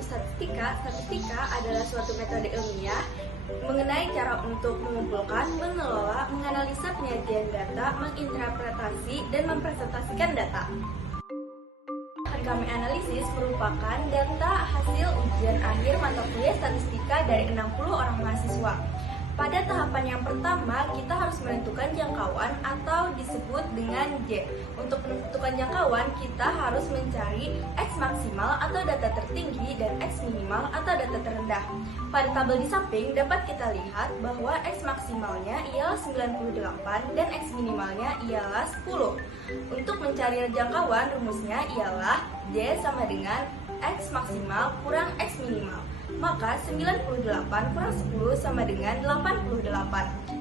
itu statistika? Statistika adalah suatu metode ilmiah mengenai cara untuk mengumpulkan, mengelola, menganalisa penyajian data, menginterpretasi, dan mempresentasikan data. Kami analisis merupakan data hasil ujian akhir mata kuliah statistika dari 60 orang mahasiswa. Pada tahapan yang pertama, kita harus menentukan jangkauan atau disebut dengan J. Untuk menentukan jangkauan, kita harus mencari X maksimal atau data tertinggi dan X minimal atau data terendah. Pada tabel di samping dapat kita lihat bahwa X maksimalnya ialah 98 dan X minimalnya ialah 10. Untuk mencari jangkauan, rumusnya ialah J sama dengan X maksimal kurang X minimal. Maka 98 kurang 10 sama dengan 88.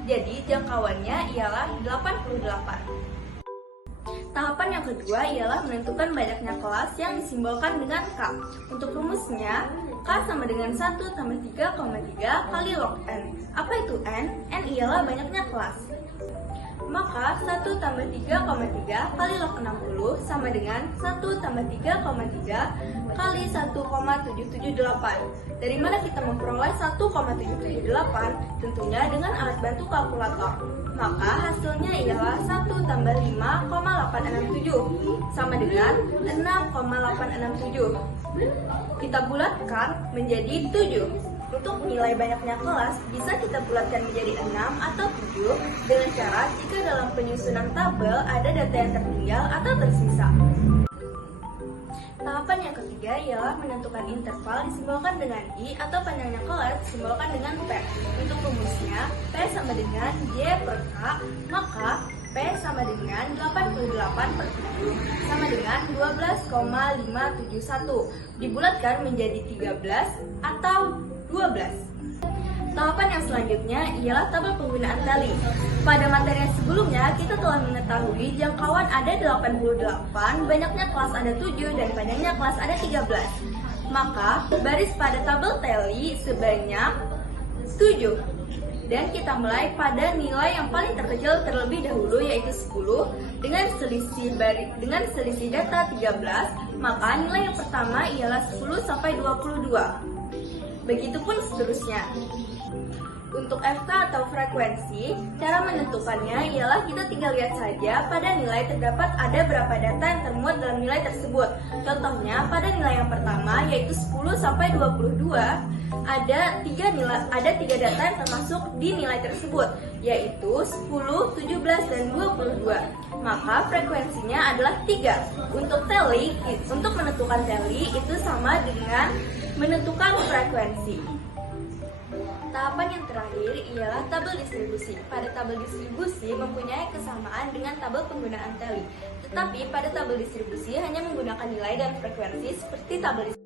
Jadi jangkauannya ialah 88. Tahapan yang kedua ialah menentukan banyaknya kelas yang disimbolkan dengan K. Untuk rumusnya, K sama dengan 1 tambah 3,3 kali log N. Apa itu N? N ialah banyaknya kelas. Maka 1 tambah 3,3 kali log 60 sama dengan 1 tambah 3,3 kali 1,778. Dari mana kita memperoleh 1,778? Tentunya dengan alat bantu kalkulator. Maka hasilnya ialah 1 tambah 5,867 sama dengan 6,867. Kita bulatkan menjadi 7. Untuk nilai banyaknya kelas bisa kita bulatkan menjadi 6 atau 7 dengan cara jika dalam penyusunan tabel ada data yang tertinggal atau tersisa. Tahapan yang ketiga ialah menentukan interval disimbolkan dengan I atau panjangnya kelas disimbolkan dengan P. Untuk rumusnya, P sama dengan J per K, maka P sama dengan 88 per 7 sama dengan 12,571. Dibulatkan menjadi 13 atau 12. Tahapan yang selanjutnya ialah tabel penggunaan tali. Pada materi yang sebelumnya, kita telah mengetahui jangkauan ada 88, banyaknya kelas ada 7, dan panjangnya kelas ada 13. Maka, baris pada tabel tali sebanyak 7. Dan kita mulai pada nilai yang paling terkecil terlebih dahulu, yaitu 10, dengan selisih data 13, maka nilai yang pertama ialah 10 sampai 22. Begitupun seterusnya. Untuk FK atau frekuensi, cara menentukannya ialah kita tinggal lihat saja pada nilai terdapat ada berapa data yang termuat dalam nilai tersebut. Contohnya pada nilai yang pertama yaitu 10 sampai 22, ada 3 data yang termasuk di nilai tersebut, yaitu 10, 17, dan 22. Maka frekuensinya adalah 3. Untuk menentukan tally itu sama dengan menentukan frekuensi. Tahapan yang terakhir ialah tabel distribusi. Pada tabel distribusi mempunyai kesamaan dengan tabel penggunaan tally, tetapi pada tabel distribusi hanya menggunakan nilai dan frekuensi seperti tabel distribusi.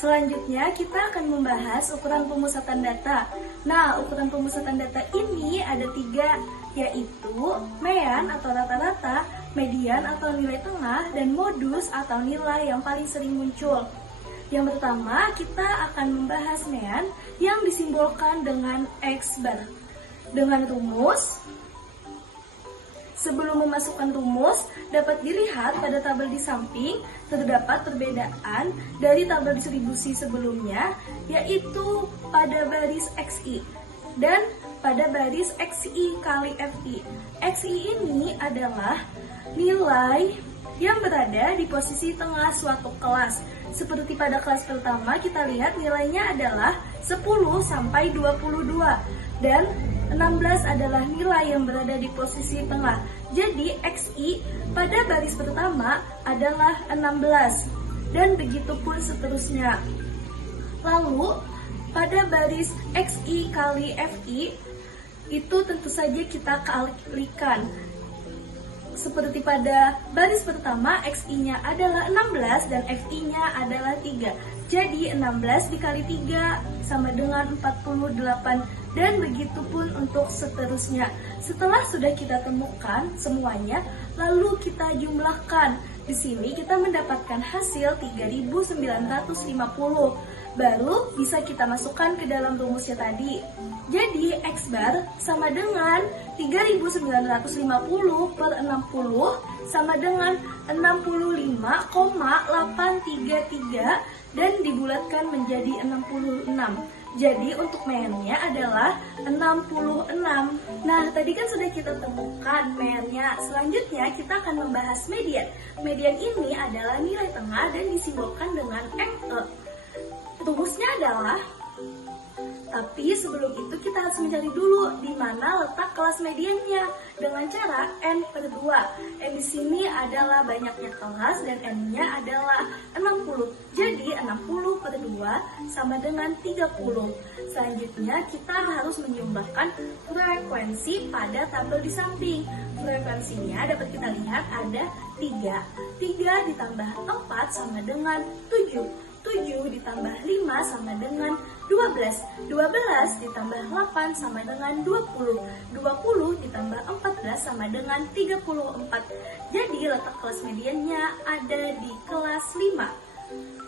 Selanjutnya kita akan membahas ukuran pemusatan data. Nah, ukuran pemusatan data ini ada 3, yaitu mean atau rata-rata, median atau nilai tengah, dan modus atau nilai yang paling sering muncul. Yang pertama, kita akan membahas mean yang disimbolkan dengan X bar. Dengan rumus, sebelum memasukkan rumus, dapat dilihat pada tabel di samping terdapat perbedaan dari tabel distribusi sebelumnya, yaitu pada baris XI dan pada baris XI kali FI. XI ini adalah nilai yang berada di posisi tengah suatu kelas. Seperti pada kelas pertama, kita lihat nilainya adalah 10 sampai 22 dan 16 adalah nilai yang berada di posisi tengah. Jadi XI pada baris pertama adalah 16 dan begitu pun seterusnya. Lalu pada baris XI kali FI itu tentu saja kita kalikan. Seperti pada baris pertama, XI-nya adalah 16 dan FI-nya adalah 3. Jadi 16 dikali 3 sama dengan 48 dan begitu pun untuk seterusnya. Setelah sudah kita temukan semuanya, lalu kita jumlahkan. Di sini kita mendapatkan hasil 3.950. Baru bisa kita masukkan ke dalam rumusnya tadi. Jadi X bar sama dengan 3.950 per 60 sama dengan 65 65,833 dan dibulatkan menjadi 66. Jadi untuk mennya adalah 66. Nah, tadi kan sudah kita temukan mennya. Selanjutnya kita akan membahas median. Median ini adalah nilai tengah dan disimbolkan dengan ME. Rumusnya adalah, tapi sebelum itu kita harus mencari dulu di mana letak kelas mediannya dengan cara N per 2. N di sini adalah banyaknya kelas dan N-nya adalah 60. Jadi 60 per 2 sama dengan 30. Selanjutnya kita harus menjumlahkan frekuensi pada tabel di samping. Frekuensinya dapat kita lihat ada 3. 3 ditambah 4 sama dengan 7. 7 ditambah 5 sama dengan 12. 12 ditambah 8 sama dengan 20. 20 ditambah 14 sama dengan 34. Jadi letak kelas mediannya ada di kelas 5.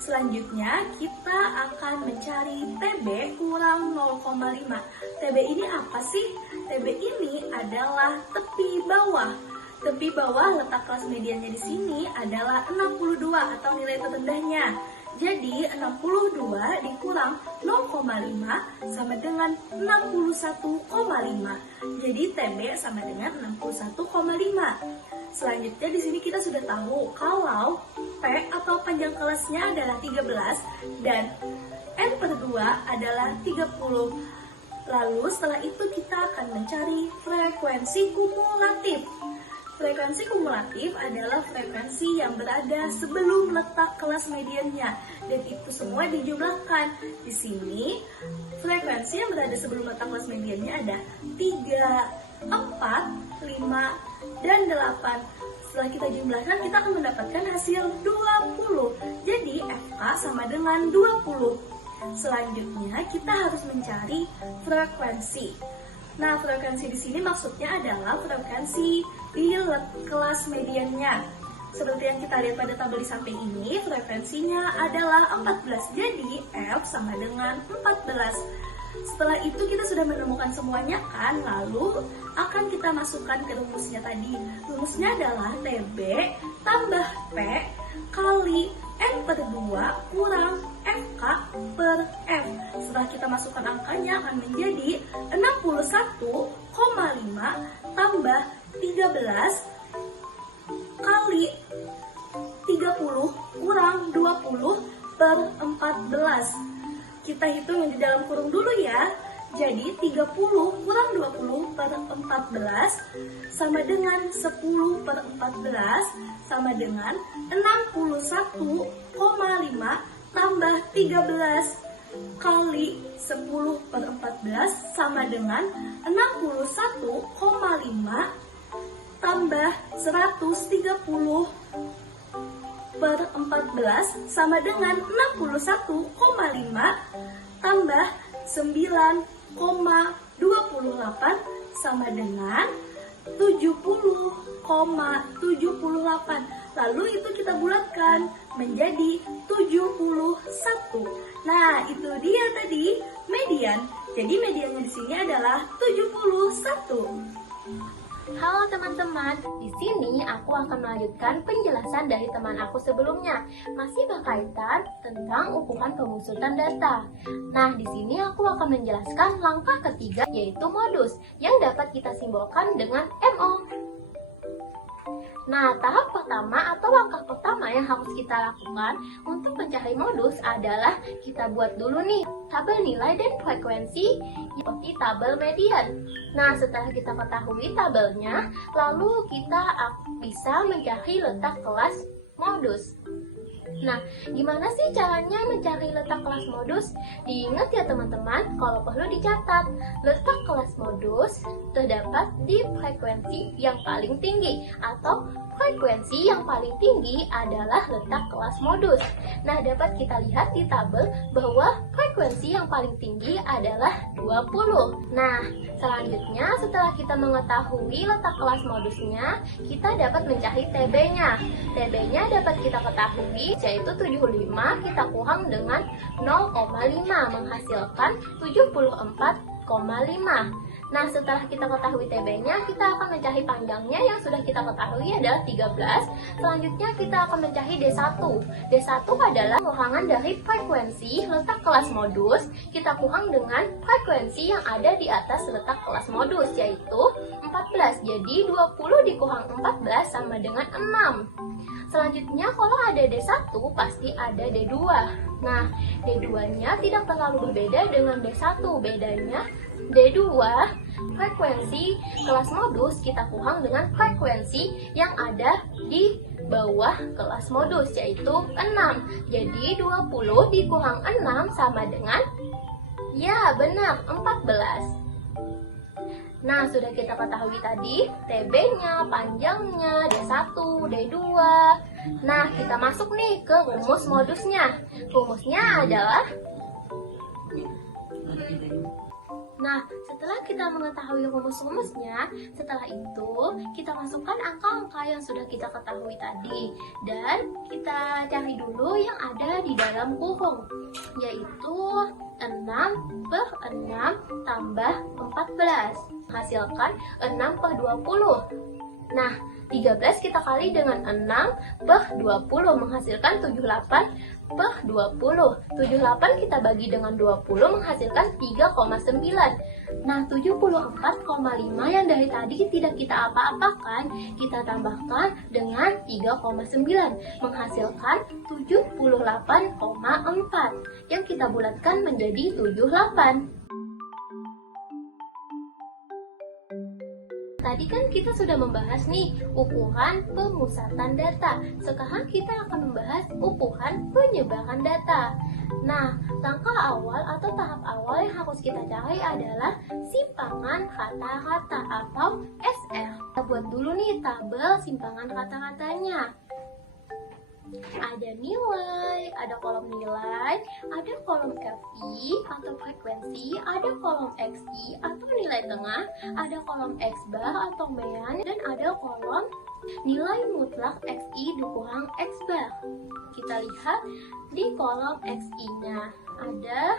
Selanjutnya kita akan mencari TB kurang 0,5. TB ini apa sih? TB ini adalah tepi bawah. Tepi bawah letak kelas mediannya di sini adalah 62 atau nilai terendahnya. Jadi 62 dikurang 0,5 sama dengan 61,5. Jadi TB sama dengan 61,5. Selanjutnya di sini kita sudah tahu kalau P atau panjang kelasnya adalah 13 dan N per 2 adalah 30. Lalu setelah itu kita akan mencari frekuensi kumulatif. Frekuensi kumulatif adalah frekuensi yang berada sebelum letak kelas mediannya dan itu semua dijumlahkan. Di sini frekuensi yang berada sebelum letak kelas mediannya ada 3, 4, 5, dan 8. Setelah kita jumlahkan kita akan mendapatkan hasil 20. Jadi FK sama dengan 20. Selanjutnya kita harus mencari frekuensi. Nah, frekuensi di sini maksudnya adalah frekuensi di kelas mediannya. Seperti yang kita lihat pada tabel di samping ini, frekuensinya adalah 14. Jadi F sama dengan 14. Setelah itu kita sudah menemukan semuanya kan, lalu akan kita masukkan ke rumusnya tadi. Rumusnya adalah TB tambah P kali N per 2 kurang FK per F. Setelah kita masukkan angkanya akan menjadi 61,5 tambah 13 kali 30 kurang 20 per 14. Kita hitung yang di dalam kurung dulu ya. Jadi 30 kurang 20 per 14 sama dengan 10 per 14 sama dengan 61,5 tambah 13 kali 10 per 14 sama dengan 61,5 tambah 130 per 14 sama dengan 61,5 tambah 9,28 sama dengan 70,78. Lalu itu kita bulatkan menjadi 71. Nah, itu dia tadi median. Jadi mediannya di sini adalah 71. Halo teman-teman, di sini aku akan melanjutkan penjelasan dari teman aku sebelumnya, masih berkaitan tentang ukuran pengusutan data. Nah, di sini aku akan menjelaskan langkah ketiga, yaitu modus, yang dapat kita simbolkan dengan MO. Nah, tahap pertama atau langkah pertama yang harus kita lakukan untuk mencari modus adalah kita buat dulu nih tabel nilai dan frekuensi seperti tabel median. Nah, setelah kita ketahui tabelnya, lalu kita bisa mencari letak kelas modus. Nah, gimana sih caranya mencari letak kelas modus? Diingat ya teman-teman, kalau perlu dicatat, letak kelas modus terdapat di frekuensi yang paling tinggi atau frekuensi yang paling tinggi adalah letak kelas modus. Nah, dapat kita lihat di tabel bahwa frekuensi yang paling tinggi adalah 20. Nah, selanjutnya setelah kita mengetahui letak kelas modusnya, kita dapat mencari TB-nya. TB-nya dapat kita ketahui yaitu 75 kita kurang dengan 0,5 menghasilkan 74,5. Nah, setelah kita ketahui TB-nya, kita akan mencari panjangnya yang sudah kita ketahui adalah 13. Selanjutnya kita akan mencari D1. D1 adalah kurangan dari frekuensi letak kelas modus kita kurang dengan frekuensi yang ada di atas letak kelas modus, yaitu 14. Jadi 20 dikurang 14 sama dengan 6. Selanjutnya kalau ada D1 pasti ada D2. Nah, D2-nya tidak terlalu berbeda dengan D1. Bedanya D2 frekuensi kelas modus kita kurang dengan frekuensi yang ada di bawah kelas modus, yaitu 6. Jadi 20 dikurang 6 sama dengan, ya benar, 14. Nah, sudah kita ketahui tadi TB-nya, panjangnya, D1, D2. Nah, kita masuk nih ke rumus modusnya. Rumusnya adalah, nah, setelah kita mengetahui rumus-rumusnya, setelah itu kita masukkan angka-angka yang sudah kita ketahui tadi. Dan kita cari dulu yang ada di dalam kurung, yaitu 6/6 tambah 14. Hasilkan 6/20. Nah, 13 kita kali dengan 6/20 menghasilkan 78/20. 78 kita bagi dengan 20 menghasilkan 3,9. Nah, 74,5 yang dari tadi tidak kita apa-apakan, kita tambahkan dengan 3,9 menghasilkan 78,4 yang kita bulatkan menjadi 78. Tadi kan kita sudah membahas nih ukuran pemusatan data. Sekarang kita akan membahas ukuran penyebaran data. Nah, langkah awal atau tahap awal yang harus kita cari adalah simpangan rata-rata atau SR. Kita buat dulu nih tabel simpangan rata-ratanya. Ada nilai, ada kolom nilai, ada kolom FI atau frekuensi, ada kolom XI atau nilai tengah, ada kolom X bar atau mean, dan ada kolom nilai mutlak XI dikurang X bar. Kita lihat di kolom XI-nya ada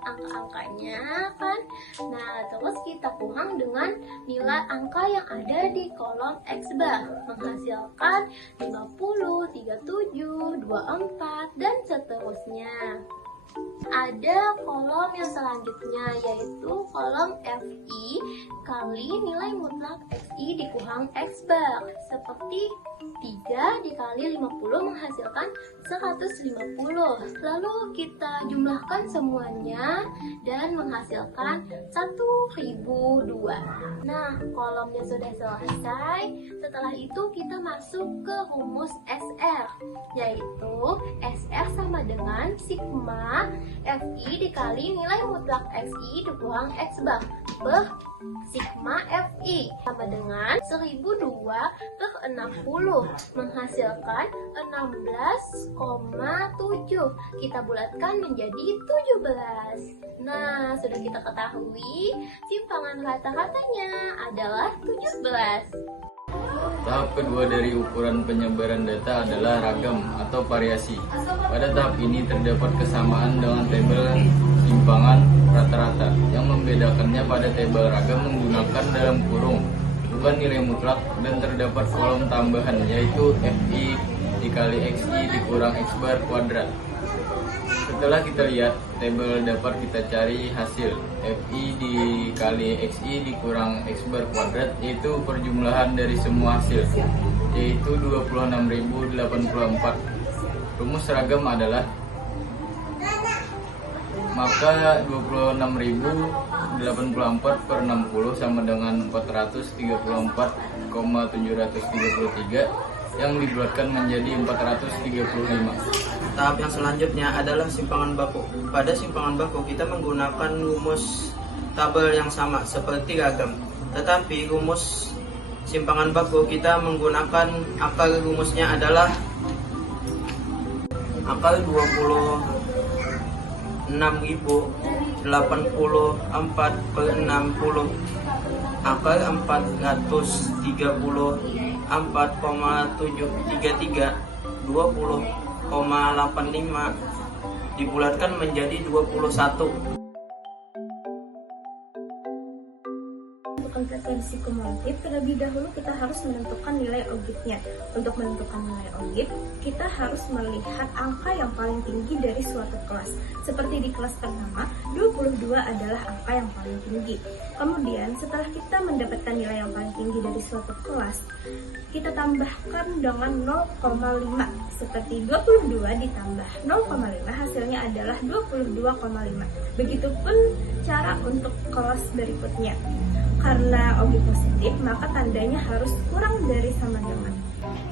angka-angkanya kan. Nah, terus kita kurang dengan nilai angka yang ada di kolom X bar menghasilkan 50, 37, 24 dan seterusnya. Ada kolom yang selanjutnya, yaitu kolom FI kali nilai mutlak XI dikurang X bar, seperti 3 dikali 50 menghasilkan 150. Lalu kita jumlahkan semuanya dan menghasilkan 1002. Nah, kolomnya sudah selesai. Setelah itu kita masuk ke rumus SR, yaitu SR sama dengan sigma FI dikali nilai mutlak XI dikurang X bar per sigma FI sama dengan 1002/60 menghasilkan 16,7. Kita bulatkan menjadi 17. Nah, sudah kita ketahui simpangan rata-ratanya adalah 17. Tahap kedua dari ukuran penyebaran data adalah ragam atau variasi. Pada tahap ini terdapat kesamaan dengan tabel simpangan rata-rata. Yang membedakannya pada tabel ragam menggunakan dalam kurung, bukan nilai mutlak, dan terdapat kolom tambahan, yaitu FI dikali XI dikurang X bar kuadrat. Setelah kita lihat tabel, dapat kita cari hasil FI dikali XI dikurang X bar kuadrat, yaitu perjumlahan dari semua hasil, yaitu 26.084. Rumus seragam adalah, maka 26.084/60 sama dengan 434,733 yang dibulatkan menjadi 435. Tahap yang selanjutnya adalah simpangan baku. Pada simpangan baku kita menggunakan rumus tabel yang sama seperti ragam, tetapi rumus simpangan baku kita menggunakan akar rumusnya adalah akar 26.084/60 akar 434,733 20,85 dibulatkan menjadi 21. menggunakan frekuensi kumulatif, terlebih dahulu kita harus menentukan nilai ogifnya. Untuk menentukan nilai ogif, kita harus melihat angka yang paling tinggi dari suatu kelas. Seperti di kelas pertama, 22 adalah angka yang paling tinggi. Kemudian, setelah kita mendapatkan nilai yang paling tinggi dari suatu kelas, kita tambahkan dengan 0,5. Seperti 22 ditambah 0,5 hasilnya adalah 22,5. Begitupun cara untuk kelas berikutnya. Karena ogif positif, maka tandanya harus kurang dari sama dengan.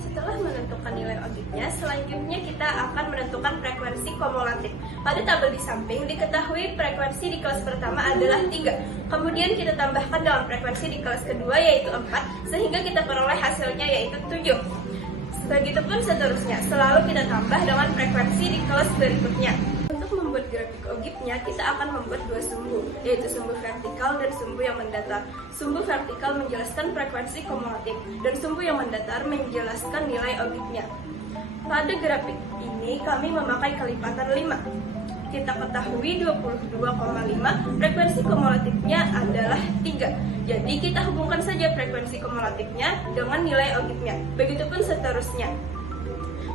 Setelah menentukan nilai ogifnya, selanjutnya kita akan menentukan frekuensi kumulatif. Pada tabel di samping diketahui frekuensi di kelas pertama adalah 3. Kemudian kita tambahkan dengan frekuensi di kelas kedua yaitu 4, sehingga kita peroleh hasilnya yaitu 7. Begitupun seterusnya, selalu kita tambah dengan frekuensi di kelas berikutnya. Untuk membuat grafik ogifnya, kita akan membuat dua sumbu, yaitu sumbu vertikal dan sumbu yang mendatar. Sumbu vertikal menjelaskan frekuensi kumulatif, dan sumbu yang mendatar menjelaskan nilai ogifnya. Pada grafik ini, kami memakai kelipatan 5. Kita ketahui 22,5 frekuensi kumulatifnya adalah 3. Jadi kita hubungkan saja frekuensi kumulatifnya dengan nilai ogifnya. Begitupun seterusnya.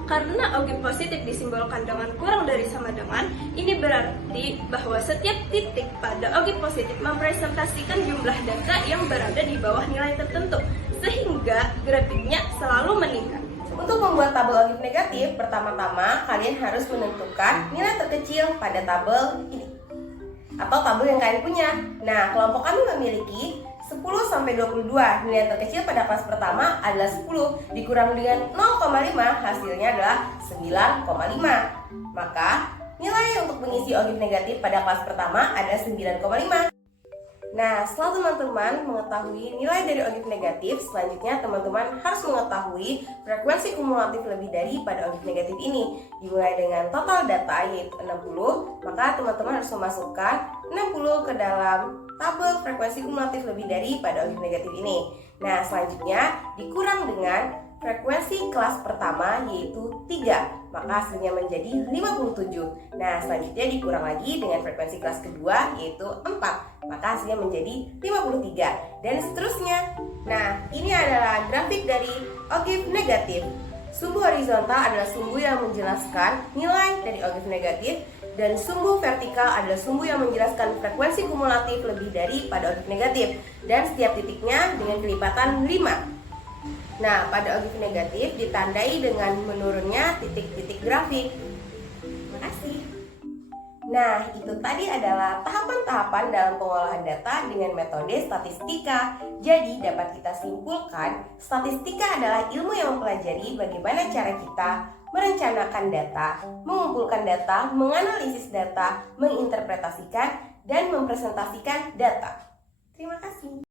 Karena ogif positif disimbolkan dengan kurang dari sama dengan, ini berarti bahwa setiap titik pada ogif positif merepresentasikan jumlah data yang berada di bawah nilai tertentu, sehingga grafiknya selalu meningkat. Untuk membuat tabel ogif negatif, pertama-tama kalian harus menentukan nilai terkecil pada tabel ini atau tabel yang kalian punya. Nah, kelompok kami memiliki 10 sampai 22. Nilai terkecil pada kelas pertama adalah 10 dikurang dengan 0,5 hasilnya adalah 9,5. Maka nilai untuk mengisi ogif negatif pada kelas pertama adalah 9,5. Nah, setelah teman-teman mengetahui nilai dari ogif negatif, selanjutnya teman-teman harus mengetahui frekuensi kumulatif lebih dari pada ogif negatif ini. Dimulai dengan total data yaitu 60, maka teman-teman harus memasukkan 60 ke dalam tabel frekuensi kumulatif lebih dari pada ogif negatif ini. Nah, selanjutnya dikurang dengan frekuensi kelas pertama yaitu 3, maka hasilnya menjadi 57. Nah, selanjutnya dikurang lagi dengan frekuensi kelas kedua yaitu 4, maka hasilnya menjadi 53, dan seterusnya. Nah, ini adalah grafik dari ogif negatif. Sumbu horizontal adalah sumbu yang menjelaskan nilai dari ogif negatif, dan sumbu vertikal adalah sumbu yang menjelaskan frekuensi kumulatif lebih dari pada ogif negatif, dan setiap titiknya dengan kelipatan 5. Nah, pada ogif negatif ditandai dengan menurunnya titik-titik grafik. Terima kasih. Nah, itu tadi adalah tahapan-tahapan dalam pengolahan data dengan metode statistika. Jadi, dapat kita simpulkan, statistika adalah ilmu yang mempelajari bagaimana cara kita merencanakan data, mengumpulkan data, menganalisis data, menginterpretasikan, dan mempresentasikan data. Terima kasih.